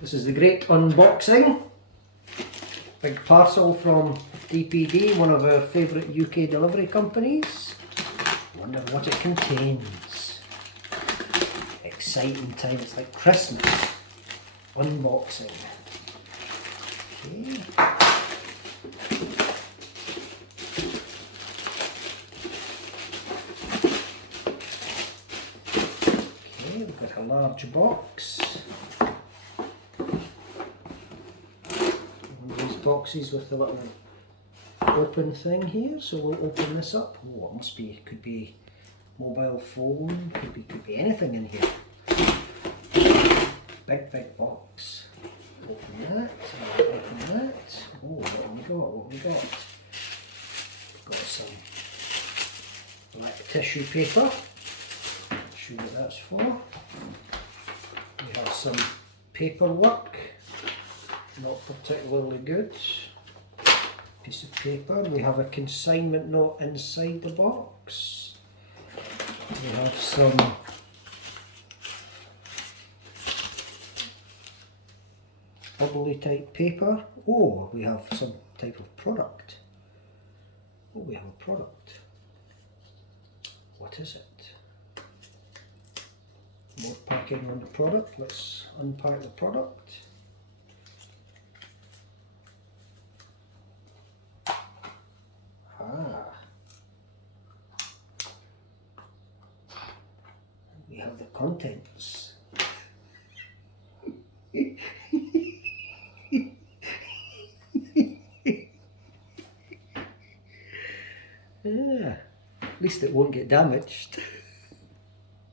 This is the great unboxing. Big parcel from DPD, one of our favourite UK delivery companies. Wonder what it contains. Exciting time, it's like Christmas. Unboxing. Okay. Okay, we've got a large box. One of these boxes with the little open thing here, so we'll open this up. Oh, it must be, could be mobile phone, could be anything in here. Big box. Open that, open that. Oh, what have we got? We've got some black tissue paper. Show you what that's for. We have some paperwork, not particularly good. Piece of paper. We have a consignment note inside the box. We have some bubbly type paper. Oh, we have some type of product. Oh, we have a product. What is it? More packing on the product. Let's unpack the product. We have the contents. At least it won't get damaged.